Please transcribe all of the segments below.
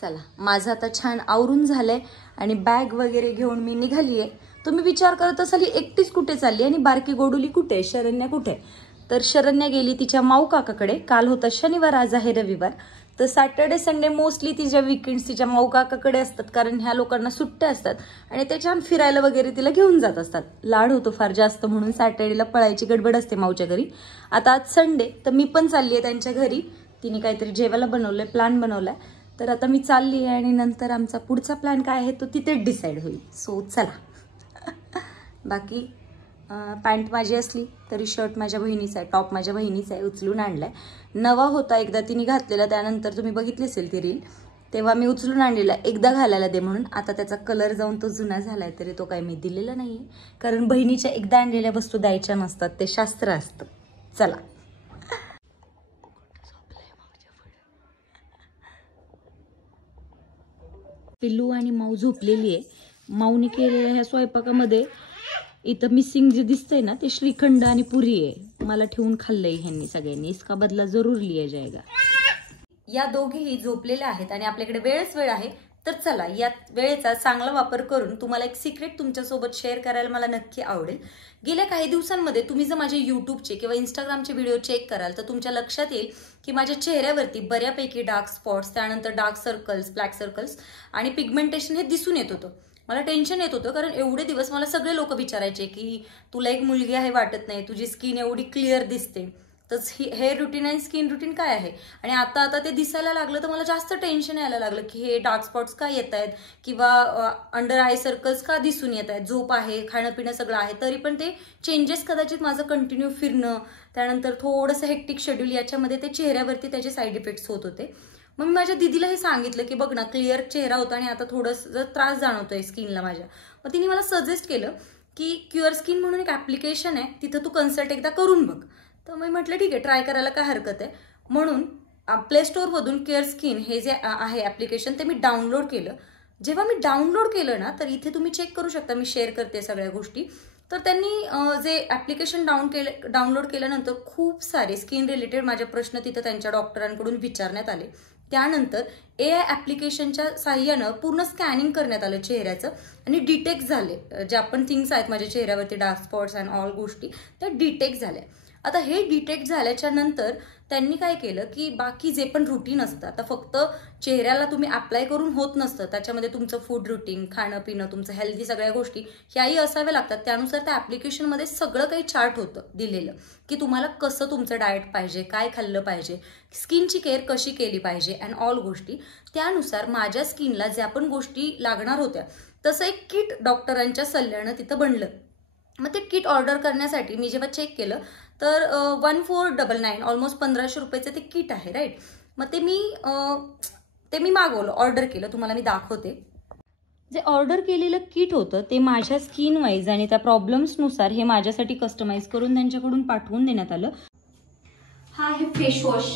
चला, माझं आता छान आवरून झालंय आणि बॅग वगैरे घेऊन मी निघाली आहे. तुम्ही विचार करत असाल ही एकटीच कुठे चालली आणि बारकी गोडुली कुठे, शरण्या कुठे? तर शरण्या गेली तिच्या माऊ काकाकडे. काल होता शनिवार, आज आहे रविवार. तर सॅटर्डे संडे मोस्टली तिच्या वीकेंड्स तिच्या माऊ काकाकडे असतात, कारण ह्या लोकांना सुट्ट्या असतात आणि ते छान फिरायला वगैरे तिला घेऊन जात असतात. लाड होतो फार जास्त म्हणून सॅटर्डेला पळायची गडबड असते माऊच्या घरी. आता आज संडे तर मी पण चालली आहे त्यांच्या घरी. तिने काहीतरी जेवायला बनवलंय, प्लॅन बनवलाय. तर आता मी चालली आहे आणि नंतर आमचा पुढचा प्लॅन काय आहे तो तिथेच डिसाईड होईल. सो चला. बाकी पॅन्ट माझी असली तरी शर्ट माझ्या बहिणीचा आहे, टॉप माझ्या बहिणीचा आहे, उचलून आणलाय. नवा होता एकदा तिने घातलेला, त्यानंतर तुम्ही बघितली असेल ती रील, तेव्हा मी उचलून आणलेला एकदा घालायला दे म्हणून. आता त्याचा कलर जाऊन तो जुना झालाय, तरी तो काही मी दिलेला नाहीये, कारण बहिणीच्या एकदा आणलेल्या वस्तू द्यायच्या नसतात, ते शास्त्र असतं. चला. पिल्लू आणि माऊ झोपलेली आहे. माऊने केलेल्या ह्या स्वयंपाकामध्ये इथं मिसिंग जे दिसतंय ना ते श्रीखंड आणि पुरी आहे. मला ठेवून खाल्लंय ह्यांनी सगळ्यांनी. इसका बदला जरूर लिया जाएगा. या दोघेही झोपलेल्या आहेत आणि आपल्याकडे वेळच वेळ आहे. तर चला, या वेळेचा चांगला वापर करून तुम्हाला एक सिक्रेट तुमच्यासोबत शेअर करायला मला नक्की आवडेल. गेल्या काही दिवसांमध्ये तुम्ही जर माझे यूट्यूबचे किंवा इंस्टाग्रामचे व्हिडिओ चेक कराल तर तुमच्या लक्षात येईल की माझ्या चेहऱ्यावरती बऱ्यापैकी डार्क स्पॉट्स, त्यानंतर डार्क सर्कल्स, ब्लॅक सर्कल्स आणि पिगमेंटेशन हे दिसून येत होतं. मला टेन्शन येत होतं, कारण एवढे दिवस मला सगळे लोक विचारायचे की तुला एक मुलगी आहे वाटत नाही, तुझी स्किन एवढी क्लिअर दिसते, तर हेअर रुटीन आणि स्किन रुटीन काय आहे? आणि आता ते दिसायला लागलं तर मला जास्त टेन्शन यायला लागलं की हे डार्क स्पॉट्स का येत आहेत किंवा अंडर आय सर्कल्स का दिसून येत आहेत. झोप आहे, खाणं पिणं सगळं आहे, तरी पण ते चेंजेस कदाचित माझं कंटिन्यू फिरणं, त्यानंतर थोडंसं हेक्टिक शेड्यूल, याच्यामध्ये ते चेहऱ्यावरती त्याचे साईड इफेक्ट्स होत होते. मग मी माझ्या दीदीला हे सांगितलं की बघ ना, क्लिअर चेहरा होता आणि आता थोडंसं त्रास जाणवतोय स्किनला माझ्या. मग तिने मला सजेस्ट केलं की क्युअर स्किन म्हणून एक ऍप्लिकेशन आहे, तिथं तू कन्सल्ट एकदा करून बघ. तर मी म्हटलं ठीक आहे, ट्राय करायला काय हरकत आहे. म्हणून प्ले स्टोअरमधून क्युअर स्किन हे जे आहे ऍप्लिकेशन ते मी डाउनलोड केलं. जेव्हा मी डाउनलोड केलं ना, तर इथे तुम्ही चेक करू शकता, मी शेअर करते सगळ्या गोष्टी. तर त्यांनी जे ऍप्लिकेशन डाउनलोड केल्यानंतर खूप सारे स्किन रिलेटेड माझे प्रश्न तिथं त्यांच्या डॉक्टरांकडून विचारण्यात आले. त्यानंतर AI ऍप्लिकेशनच्या साहाय्यानं पूर्ण स्कॅनिंग करण्यात आलं चेहऱ्याचं आणि डिटेक्ट झाले जे आपण थिंग्स आहेत माझ्या चेहऱ्यावरती, डार्क स्पॉट्स अँड ऑल गोष्टी त्या डिटेक्ट झाल्या. आता हे डिटेक्ट झाल्याच्या नंतर त्यांनी काय केलं की बाकी जे पण रुटीन असतं, आता फक्त चेहऱ्याला तुम्ही अप्लाय करून होत नसतं, त्याच्यामध्ये तुमचं फूड रुटीन, खाणं पिणं, तुमचं हेल्दी सगळ्या गोष्टी ह्याही असाव्या लागतात. त्यानुसार त्या ऍप्लिकेशनमध्ये सगळं काही चार्ट होतं दिलेलं की तुम्हाला कसं तुमचं डाएट पाहिजे, काय खाल्लं पाहिजे, स्किनची केअर कशी केली पाहिजे अँड ऑल गोष्टी. त्यानुसार माझ्या स्किनला ज्या पण गोष्टी लागणार होत्या तसं एक किट डॉक्टरांच्या सल्ल्यानं तिथं बनलं. मग ते किट ऑर्डर करण्यासाठी मी जेव्हा चेक केलं तर 1499 ऑलमोस्ट 1500 रुपयाचं ते किट आहे, राईट. मग ते मी मागवलं, ऑर्डर केलं, तुम्हाला मी दाखवते. जे ऑर्डर केलेलं किट होतं ते माझ्या स्किन वाईज आणि त्या प्रॉब्लेम्सनुसार हे माझ्यासाठी कस्टमाइज करून त्यांच्याकडून पाठवून देण्यात आलं. हा आहे फेस वॉश.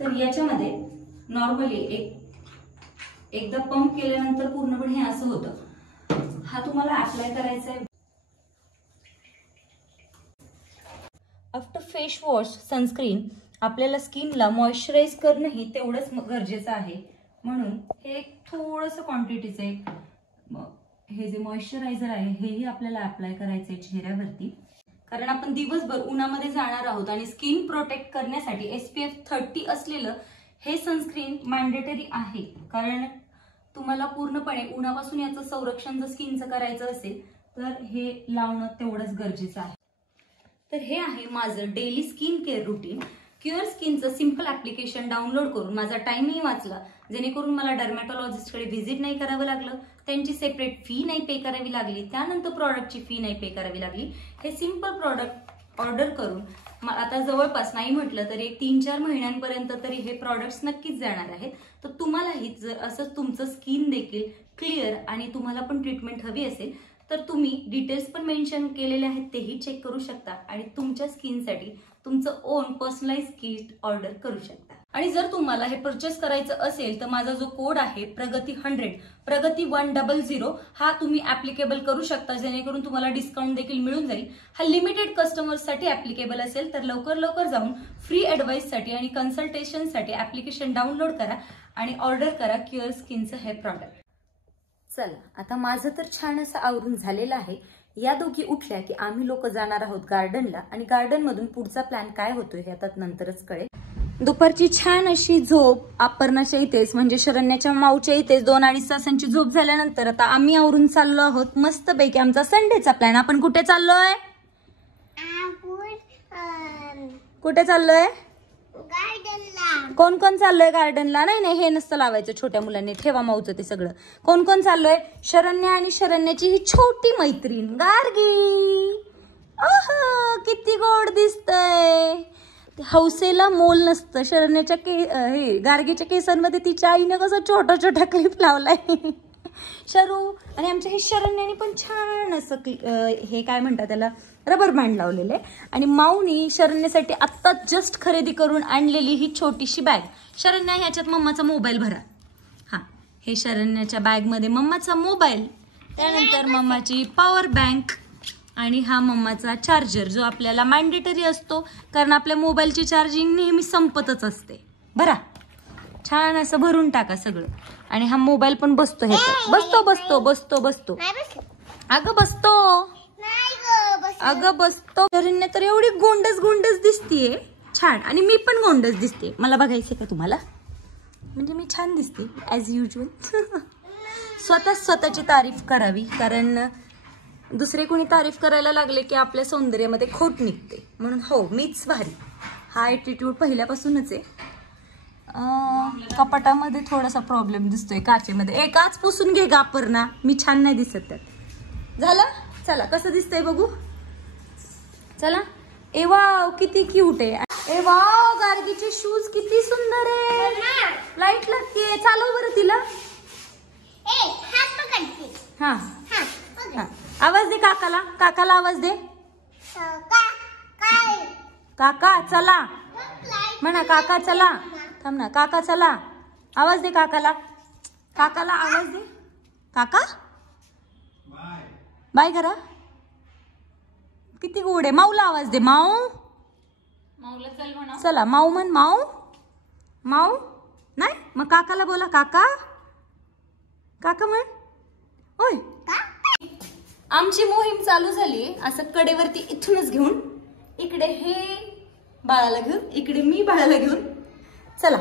तर याच्यामध्ये नॉर्मली एकदा पंप केल्यानंतर पूर्णपणे हे असं होतं. हा तुम्हाला अप्लाय करायचा आहे. आफ्टर फेस वॉश सनस्क्रीन आपल्याला स्किनला मॉइश्चराईज करणंही तेवढंच गरजेचं आहे. म्हणून हे थोडंसं क्वांटिटीचं हे जे मॉइश्चरायझर आहे हेही आपल्याला अप्लाय करायचं आहे चेहऱ्यावरती, कारण आपण दिवसभर उन्हामध्ये जाणार आहोत आणि स्किन प्रोटेक्ट करण्यासाठी SPF 30 असलेलं हे सनस्क्रीन मॅन्डेटरी आहे. कारण तुम्हाला पूर्णपणे उन्हापासून याचं संरक्षण जर स्किनचं करायचं असेल तर हे लावणं तेवढंच गरजेचं आहे. तर हे आहे माझं daily skin care routine. Cure स्किनचं सिम्पल ऍप्लिकेशन डाउनलोड करून माझा टाइमही वाचला, जेणेकरून मला डर्मॅटॉलॉजिस्टकडे व्हिजिट नाही करावं लागलं, त्यांची सेपरेट फी नाही पे करावी लागली, त्यानंतर प्रॉडक्टची फी नाही पे करावी लागली. हे सिम्पल प्रॉडक्ट ऑर्डर करून आता जवळपास नाही म्हटलं तरी 3-4 महिन्यांपर्यंत तरी हे प्रॉडक्ट्स नक्कीच जाणार आहेत. तर तुम्हालाही जर असं तुमचं स्किन देखील क्लिअर आणि तुम्हाला पण ट्रीटमेंट हवी असेल तर तुम्ही डिटेल्स पण मेन्शन केलेले आहेत तेही चेक करू शकता आणि तुमच्या स्किनसाठी तुमचं ओन पर्सनलाइज किट ऑर्डर करू शकता. आणि जर तुम्हाला हे परचेस करायचं असेल तर माझा जो कोड आहे प्रगती 100 प्रगती 100 हा तुम्ही ऍप्लिकेबल करू शकता, जेणेकरून तुम्हाला डिस्काउंट देखील मिळून जाईल. हा लिमिटेड कस्टमर्ससाठी ऍप्लिकेबल असेल, तर लवकर जाऊन फ्री ऍडवाइससाठी आणि कन्सल्टेशनसाठी ऍप्लिकेशन डाउनलोड करा आणि ऑर्डर करा क्युअर स्किनचं हे प्रॉडक्ट. चला, आता माझं तर छान असं आवरून झालेलं आहे. या दोघी उठल्या की आम्ही लोक जाणार आहोत गार्डनला, आणि गार्डन मधून पुढचा प्लॅन काय होतोय हे आता नंतरच कळेल. दुपारची छान अशी झोप अपर्णाच्या इथेच, म्हणजे शरण्याच्या माऊच्या इथेच 2-2.5 तासांची झोप झाल्यानंतर आता आम्ही आवरून चाललो आहोत मस्तपैकी आमचा संडेचा प्लॅन. आपण कुठे चाललोय? कुठे चाललोय? गार्डनला. कोण कोण चाललोय गार्डनला? नाही हे नसतं लावायचं छोट्या मुलांनी, ठेवा माऊचं ते सगळं. कोण कोण चाललोय? शरण्या आणि शरण्याची ही छोटी मैत्रीण गार्गी. किती गोड दिसतय. हौसेला मोल नसतं. शरण्याच्या हे गार्गीच्या केसांमध्ये तिच्या आईने कसं छोटा क्लिप लावलाय शरू. आणि आमच्या हे शरण्याने पण छान असं हे काय म्हणतात त्याला, रबर बँड लावलेले. आणि माऊनी शरण्यासाठी आत्ता जस्ट खरेदी करून आणलेली ही छोटीशी बॅग. शरण्या ह्याच्यात मम्माचा मोबाईल भरा. हा, हे शरण्याच्या बॅग मध्ये मम्माचा मोबाईल, त्यानंतर मम्माची पॉवर बँक, आणि हा मम्माचा चार्जर जो आपल्याला मॅन्डेटरी असतो, कारण आपल्या मोबाईलची चार्जिंग नेहमी संपतच असते. भरा, छान असं भरून टाका सगळं. आणि हा मोबाईल पण बसतो, हे बसतो अगं बसतो. शरण्या तर एवढी गोंडस दिसतीये छान, आणि मी पण गोंडस दिसते. मला बघायचंय का तुम्हाला? म्हणजे मी छान दिसते ऍज युजल. स्वतःची तारीफ करावी, कारण दुसरे कोणी तारीफ करायला लागले की आपल्या सौंदर्यामध्ये खोट निघते. म्हणून हो, मीच भारी. हा ॲटिट्यूड पहिल्यापासूनच आहे. कपाटामध्ये थोडासा प्रॉब्लेम दिसतोय काचेमध्ये. काच पुसून घे गापरना, मी छान नाही दिसत त्यात. झालं? चला, कसं दिसतंय बघू. चला. ए वाव, किती क्यूट आहे. ए वाव, गार्गीचे शूज किती सुंदर आहे. लाईट लागते, चालव बरं तिला. हा, आवाज दे काकाला आवाज दे. काका चला म्हणा, काका चला. थांब ना, काका चला. आवाज दे काकाला आवाज दे. काका बाय करा. किती गोड आहे. माऊला आवाज दे. माऊला चल म्हणा. चला माऊ म्हण. माऊ नाही, मग काकाला बोला. काका म्हण. होय, आमची मोहीम चालू झाली. असं कडेवरती इथूनच घेऊन, इकडे हे बाळाला घेऊन, इकडे मी बाळाला घेऊन. चला,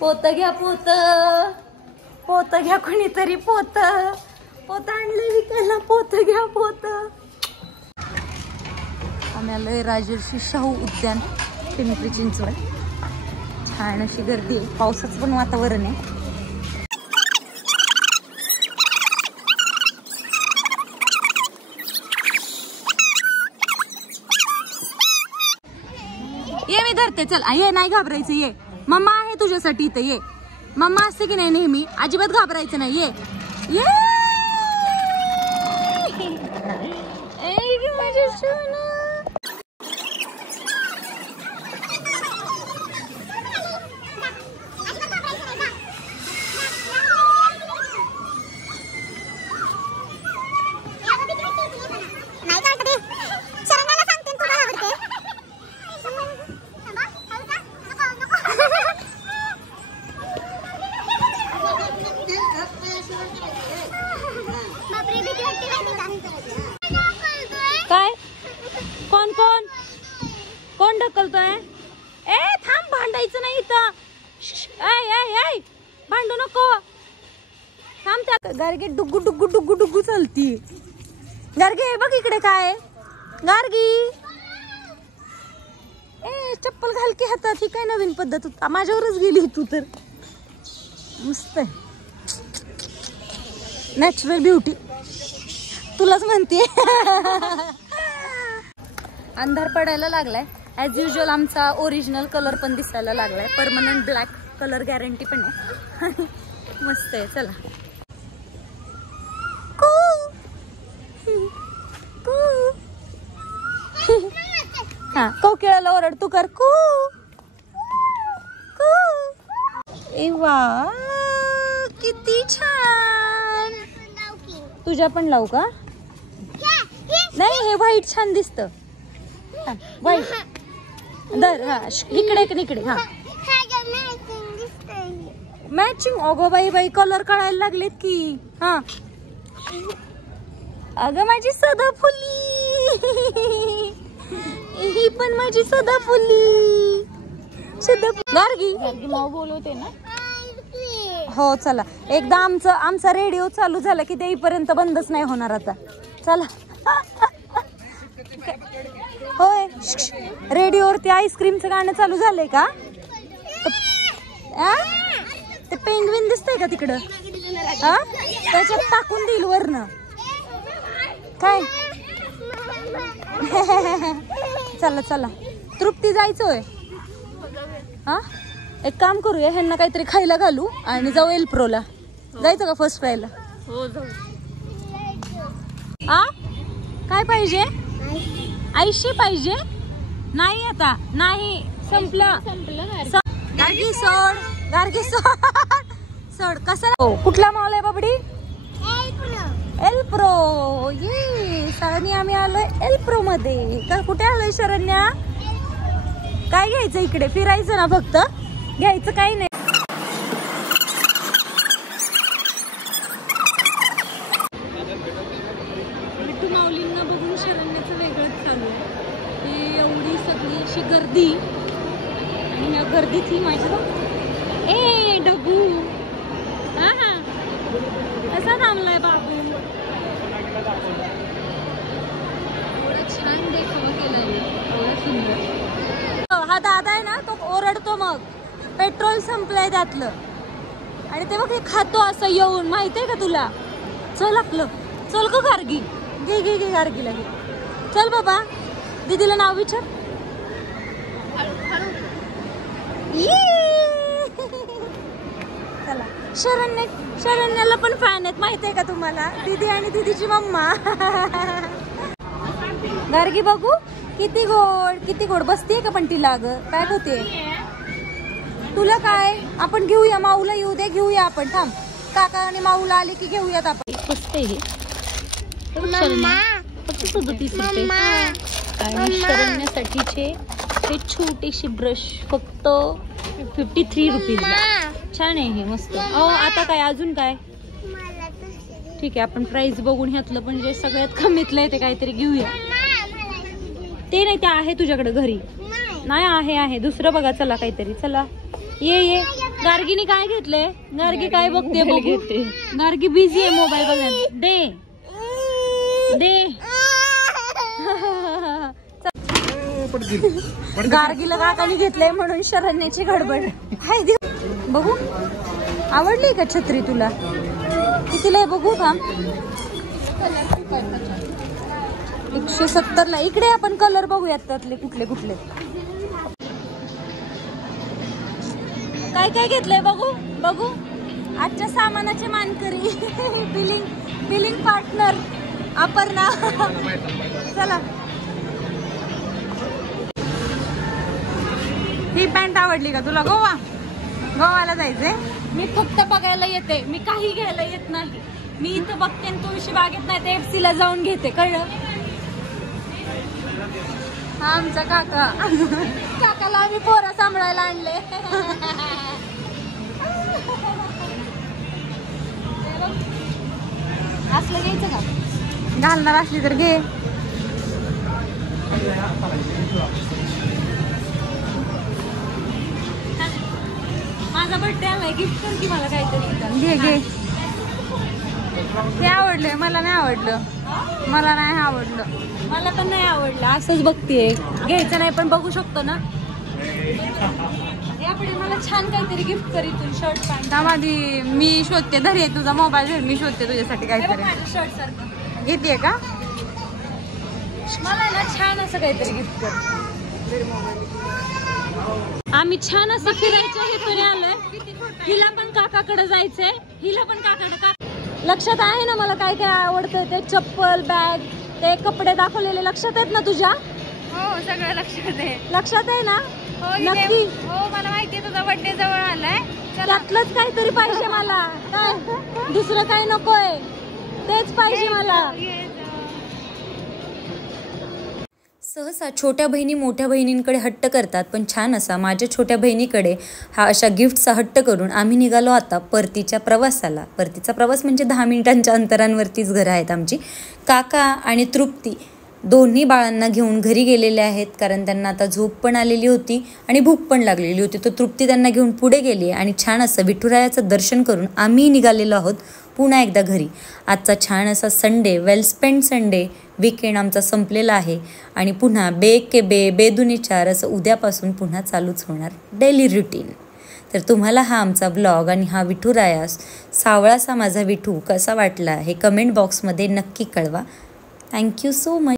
पोत घ्या, पोत घ्या, कोणीतरी पोत आणले विकायला. पोत घ्या. आम्ही आलोय राजर्षी शाहू उद्यान, पिंपरी चिंचवड. छान अशी गर्दी आहे, पावसाचं पण वातावरण आहे. ये, मी धरते. चल ये, नाही घाबरायचं. ये, मम्मा आहे तुझ्यासाठी इथं. ये, मम्मा असते की नाही नेहमी, अजिबात घाबरायचं नाही. ये. काय? कोण ढकलतोय? थांब, भांडायचं नाही इथं. भांडू नको. थांब. त्या गार्गी डुग्गू चालती. गार्गी बघ इकडे काय. गार्गी, चप्पल घाल की हातात. ही काय नवीन पद्धत. माझ्यावरच गेली तू तर. मस्त आहे, नॅचरल ब्युटी. तुलाच म्हणते. अंधार पडायला लागलाय. ऍज युजल आमचा ओरिजिनल कलर पण दिसायला लागलाय. परमनंट ब्लॅक कलर गॅरंटी पण आहे. मस्त आहे. चला. हा, कोकिळाला ओरड तू कर. ए वा, किती छान. तुझ्या पण लावू का? नाही, हे व्हाईट छान दिसत. व्हाईट दर. हा, इकडे इकडे. हा, मॅचिंग. अगो बाई बाई, कलर कळायला लागलेत की. हा, अगं माझी सदाफुली, ही पण माझी सदाफुली. गार्गी बोलवते ना. हो चला, एकदा आमचा रेडिओ चालू झाला की तेईपर्यंत बंदच नाही होणार आता. चला. होय, रेडिओवरती आईस्क्रीमचं गाणं चालू झालंय का? ते पेंग्विन दिसतंय का तिकडं? हा, त्याच्यात टाकून देईल वरनं काय. चला चला, तृप्ती जायचंय. हा, एक काम करूया, ह्यांना काहीतरी खायला घालू आणि जाऊ एल्प्रोला. जायचं का फर्स्ट प्राईजला? हो जाऊ. आ, काय पाहिजे? आईशी पाहिजे? नाही आता, नाही, संपलं. गार्गी सोड, गार्गी सोड, सोड. कसा? हो, कुठला मॉल आहे बाबडी? एल्प्रो. ये सगळ्यांनी आम्ही आलोय एल्प्रो मध्ये. का कुठे आलोय शरण्या? काय घ्यायचं? इकडे फिरायचं ना फक्त, घ्यायचं काही नाही. बिट्टू माऊलींना बघून शरण्याचं वेगळंच चालू आहे. हे एवढी सगळी अशी गर्दी, आणि या गर्दीत ही माझी ए डबू. हा हा, कसा थांबलाय बाबू? छान देखावा केलाय, सुंदर. हा दादा आहे ना, तो ओरडतो मग पेट्रोल संपलंय त्यातलं, आणि ते बघ हे खातो असं येऊन. माहितीये का तुला? चल आपलं, चल ग गार्गी. घे घे घे गार्गीला घे. चल बाबा, दीदीला नाव विचार. चला, शरण्याला पण फॅन आहेत, माहितीये का तुम्हाला? दीदी आणि दीदीची मम्मा. गार्गी बघू किती गोड, किती गोड बसतीये का पण तिला. ग काय होते तुला? काय आपण घेऊया, माऊला येऊ दे, घेऊया आपण. थांब, काका आणि माऊला आले की घेऊयात आपण. स्वस्त आहे हे, फक्त 37 रुपये. आणि शरण्यासाठीचे हे छोटेसे ब्रश फक्त 53 रुपीजला. छान आहे हे, मस्त. आता काय, अजून काय? ठीक आहे, आपण प्राइस बघून ह्यातलं पण जे सगळ्यात कमीतलं आहे ते काहीतरी घेऊया. ते नाही, ते आहे तुझ्याकडे घरी? नाही, आहे दुसरं बघा. चला काहीतरी, चला ये. गार्गीने काय घेतलंय? गार्गी काय बघते? बघू. गार्गी बिझी आहे मोबाईल बघण्यात. दे गार्गीला काकाने घेतलंय म्हणून शरण्याची गडबड. हाय दे बघू. आवडली का छत्री तुला? कितीला आहे बघू का? 170 ला. इकडे आपण कलर बघूयात त्यातले कुठले कुठले. काय काय घेतलंय बघू. आजच्या सामानाचे मानकरी. Billing partner Aparna. चला, ही पॅन्ट आवडली का तुला? गोवाला जायचंय. मी फक्त बघायला येते, मी काही घ्यायला येत नाही. मी इथं बघते आणि तुळशी बागेत नाही ते FC ला जाऊन घेते, कळलं? हा आमचा काकाला आम्ही पोरं सांभाळायला आणले. असलं घ्यायचं का? घालणार असली तर घे. माझा बर्थडे आलाय, गिफ्ट कर की मला काहीतरी. घे. हे आवडलंय, मला नाही आवडलं. मला पण नाही आवडलं. असंच बघतीये, घ्यायचं नाही पण बघू शकतो ना. यापुढे मला छान काहीतरी गिफ्ट कर इथून, शर्ट पॅन्ट. त्यामध्ये मी शोधते. धरी तुझा मोबाईल, मी शोधते तुझ्यासाठी काहीतरी. शर्ट सारखं घेतेय का? मला ना छान असं काहीतरी गिफ्ट कर. आम्ही छान असं फिरायच्या हेतूने आलोय. हिला पण काकाकडे जायचंय, हिला पण काकाकडे. लक्षात आहे ना मला काय काय आवडतं ते? चप्पल, बॅग, ते कपडे दाखवलेले लक्षात आहेत ना तुझ्या? हो, सगळं लक्षात आहे. लक्षात आहे ना? हो नक्की. हो, मला माहितीये तुझा बर्थडे जवळ आलाय. त्यातलंच काहीतरी पाहिजे मला, काय दुसरं काही नकोय, तेच पाहिजे मला. सहसा छोट्या बहिणी मोठ्या बहिणींकडे हट्ट करतात, पण छान असा माझ्या छोट्या बहिणीकडे हा अशा गिफ्टचा हट्ट करून आम्ही निघालो आता परतीच्या प्रवासाला. परतीचा प्रवास म्हणजे 10 मिनिटांच्या अंतरांवरतीच घरं आहेत आमची. काका आणि तृप्ती दोन्ही बाळांना घेऊन घरी गेलेले आहेत, कारण त्यांना आता झोप पण आलेली होती आणि भूक पण लागलेली होती. तर तृप्ती त्यांना घेऊन पुढे गेली आणि छान असं विठुरायाचं दर्शन करून आम्ही निघालेलो आहोत पुन्हा एकदा घरी. आजचा छान असा संडे, वेल स्पेंड संडे, वीकेंड आमचा संपलेला आहे आणि पुन्हा बेदुनी 4 असं उद्यापासून पुन्हा चालूच होणार डेली रुटीन. तर तुम्हाला हा आमचा ब्लॉग आणि हा विठुराया सावळासा माझा विठू कसा वाटला हे कमेंट बॉक्समध्ये नक्की कळवा. Thank you so much.